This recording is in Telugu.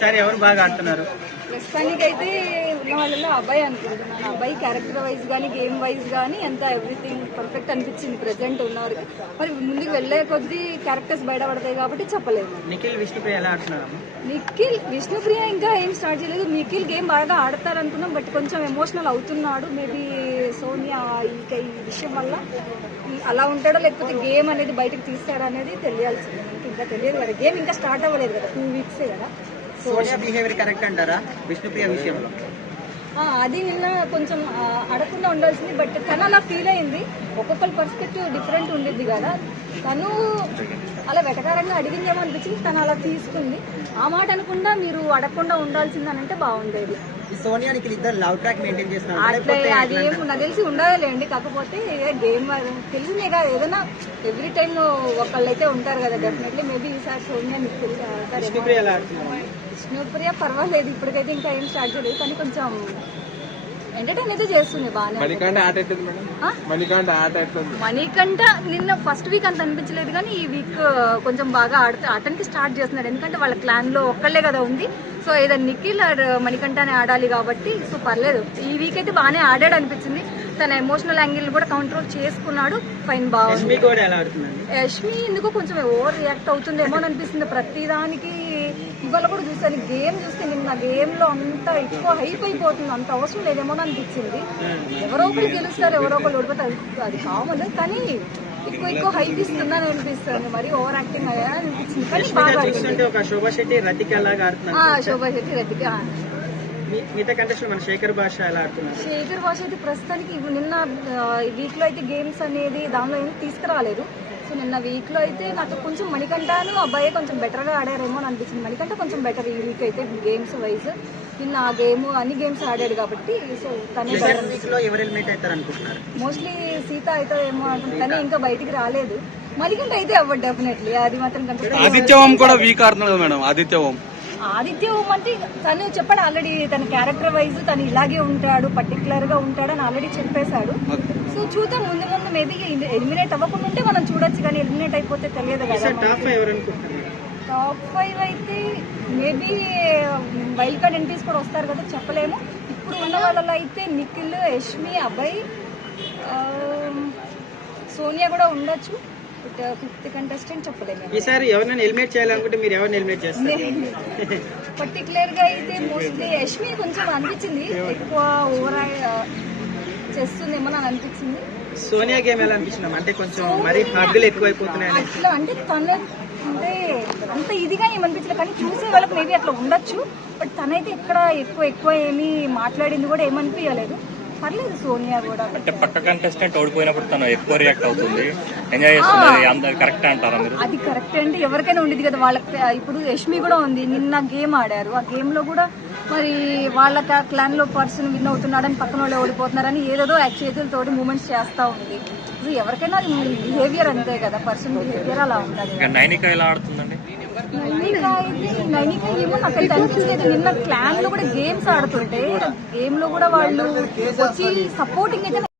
సరే, ఎవరు బాగా ఆడుతున్నారు? ప్రస్తుతానికి అయితే ఉన్న వాళ్ళలో అబ్బాయి అనుకుంటున్నాను. అబ్బాయి క్యారెక్టర్ వైజ్ కానీ గేమ్ వైజ్ కానీ అంతా ఎవ్రీథింగ్ పర్ఫెక్ట్ అనిపించింది ప్రెసెంట్ ఉన్నవారు. మరి ముందుకు వెళ్లే కొద్దీ క్యారెక్టర్స్ బయటపడతాయి కాబట్టి చెప్పలేదు. నిఖిల్ విష్ణుప్రియ ఎలా ఆడుతున్నారు? నిఖిల్ విష్ణుప్రియ ఇంకా ఏం స్టార్ట్ చేయలేదు. నిఖిల్ గేమ్ బాగా ఆడతారు అనుకున్నాం, బట్ కొంచెం ఎమోషనల్ అవుతున్నాడు. మేబీ సోనియా ఇంకా ఈ విషయం వల్ల అలా ఉంటాడో లేకపోతే గేమ్ అనేది బయటకు తీస్తాడా అనేది తెలియాల్సింది. ఇంకా తెలియదు కదా, గేమ్ ఇంకా స్టార్ట్ అవ్వలేదు కదా, 2 వీక్సే కదా. సోనియా బిహేవియర్ కరెక్ట్ అంటారా విష్ణుప్రియ విషయంలో? అది నిన్న కొంచెం అడగకుండా ఉండాల్సింది, బట్ తను అలా ఫీల్ అయింది. ఒక్కొక్కరి పర్స్పెక్టివ్ డిఫరెంట్ ఉండిద్ది కదా. తను అలా వెటకారంగా అడిగిందేమో అనిపించింది, తను అలా తీసుకుంది. ఆ మాట అనకుండా మీరు అడగకుండా ఉండాల్సిందని అంటే బాగుండేది. సోనియా నిఖిల్ ఇద్దరు లవ్ ట్రాక్ మెయింటైన్ చేస్తున్నారు. అట్లా అది ఏం నాకు తెలిసి ఉండాలండి. కాకపోతే గేమ్ తెలిసిందే కదా, ఏదైనా ఎవ్రీ టైమ్ ఒకళ్ళైతే ఉంటారు కదా. డెఫినెట్లీ మేబీ ఈసారి సోనియా నిఖిల్ విష్ణుప్రియ పర్వాలేదు, ఇప్పటికైతే ఇంకా ఏం స్టార్ట్ చేయలేదు, కానీ కొంచెం ఎంటర్టైన్ అయితే చేస్తుంది బాగానే. మణికంఠ నిన్న ఫస్ట్ వీక్ అంత అనిపించలేదు, కానీ ఈ వీక్ కొంచెం బాగా ఆడటానికి స్టార్ట్ చేస్తున్నాడు. ఎందుకంటే వాళ్ళ క్లాన్ లో ఒక్కళ్లే కదా ఉంది. సో ఏదైనా నిఖిల్ మణికంఠనే ఆడాలి కాబట్టి సో పర్లేదు. ఈ వీక్ అయితే బాగానే ఆడాడు అనిపించింది. తన ఎమోషనల్ యాంగిల్ కూడా కంట్రోల్ చేసుకున్నాడు. ఫైన్, బాగుంది. యష్మి ఎందుకో కొంచెం ఓవర్ రియాక్ట్ అవుతుందేమో అని అనిపిస్తుంది ప్రతిదానికి. ఇవాళ కూడా చూసాను గేమ్ చూస్తే, నిన్న గేమ్ లో అంత ఎక్కువ హైప్ అయిపోతుంది, అంత అవసరం లేదేమో అనిపించింది. ఎవరో ఒకరు గెలుస్తారు, ఎవరో ఒకరు ఓడిపోతారు, అది కామన్. కానీ ఎక్కువ హైప్ ఇస్తుందని అనిపిస్తుంది, మరి ఓవర్ యాక్టింగ్ అయ్యా అనిపించింది. కానీ బాగా శోభా శెట్టి రతిక శేఖర్ భాష అయితే ప్రస్తుతానికి నిన్న వీక్ లో అయితే గేమ్స్ అనేది దానిలో ఏమి తీసుకురాలేదు. సో నిన్న వీక్ లో అయితే నాకు కొంచెం మణికంఠను అబ్బాయి కొంచెం బెటర్ గా ఆడారేమో అని అనిపించింది. మణికంఠ కొంచెం బెటర్ ఈ వీక్ అయితే గేమ్స్ వైజ్. నిన్న ఆ గేమ్ అన్ని గేమ్స్ ఆడాడు కాబట్టి సో తనే మోస్ట్లీ సీత అవుతుందేమో అనుకుంటానే, ఇంకా బయటికి రాలేదు. మణికంఠ అయితే అవ్వదు డెఫినెట్లీ, అది మాత్రం ఆదిత్య ఓం కూడా వీక్ ఆడుతున్నాడు మేడం. ఆదిత్య ఓం అంటే తను చెప్పాడు ఆల్రెడీ, తన క్యారెక్టర్ వైజ్ తను ఇలాగే ఉంటాడు, పర్టికులర్ గా ఉంటాడు అని ఆల్రెడీ చెప్పేశాడు. సో చూద్దాం ముందు మేబీ ఎలిమినేట్ అవ్వకుండా ఉంటే మనం చూడొచ్చు, కానీ ఎలిమినేట్ అయిపోతే తెలియదు కదా. టాప్ 5 అయితే మేబీ వైల్డ్ కార్డ్ ఎంట్రీస్ కూడా వస్తారు కదా, చెప్పలేము. ఇప్పుడు ఉన్న వాళ్ళలో అయితే నిఖిల్, యష్మి, అభయ్, సోనియా కూడా ఉండొచ్చు. 5th కంటెస్టెంట్ చెప్పలేము. ఈసారి ఎవరైనా ఎలిమినేట్ చేయాలనుకుంటే మీరు ఎవరిని ఎలిమినేట్ చేస్తారు? పర్టికులర్ గా అయితే మోస్ట్లీ యష్మి కొంచెం అనిపించింది, ఎక్కువ ఓవర్ చేస్తుందేమో అని అనిపించింది. సోనియా గేమ్ ఎలా అనిపించింది? అంటే కొంచెం మరీ హద్దులు ఎక్కువైపోతున్నాయి అట్లా. అంటే తన అంటే అంత ఇదిగా ఏమనిపించలేదు, కానీ చూసే వాళ్ళకి మేబీ అట్లా ఉండొచ్చు. బట్ తనైతే ఇక్కడ ఎక్కువ ఏమీ మాట్లాడింది కూడా ఏమనిపించలేదు. పర్లేదు సోనియా కూడా. అంటే పక్క కంటెస్టెంట్ ఓడిపోయినప్పుడు తను ఎక్కువ రియాక్ట్ అవుతుంది, ఎంజాయ్ చేస్తుంది, కరెక్ట్ అంటారా మీరు? అది కరెక్ట్ అంటే ఎవరికైనా ఉండేది కదా వాళ్ళకి. ఇప్పుడు యష్మి కూడా ఉంది, నిన్న గేమ్ ఆడారు. ఆ గేమ్ లో కూడా మరి వాళ్ళ క్లాన్ లో పర్సన్ విన్ అవుతున్నాడని పక్కన వాళ్ళు ఓడిపోతున్నారని ఏదేదో చేతులతోటి మూమెంట్స్ చేస్తా ఉంది. ఎవరికైనా బిహేవియర్ అంతే కదా, పర్సన్ బిహేవియర్ అలా ఉంటుంది. నైనిక ఎలా ఆడుతుందండి? నైనిక ఏమో నాకైతే అనిపించలేదు. నిన్న క్లాన్ లో కూడా గేమ్స్ ఆడుతుంటే గేమ్ లో కూడా వాళ్ళు వచ్చి సపోర్టింగ్ అయితే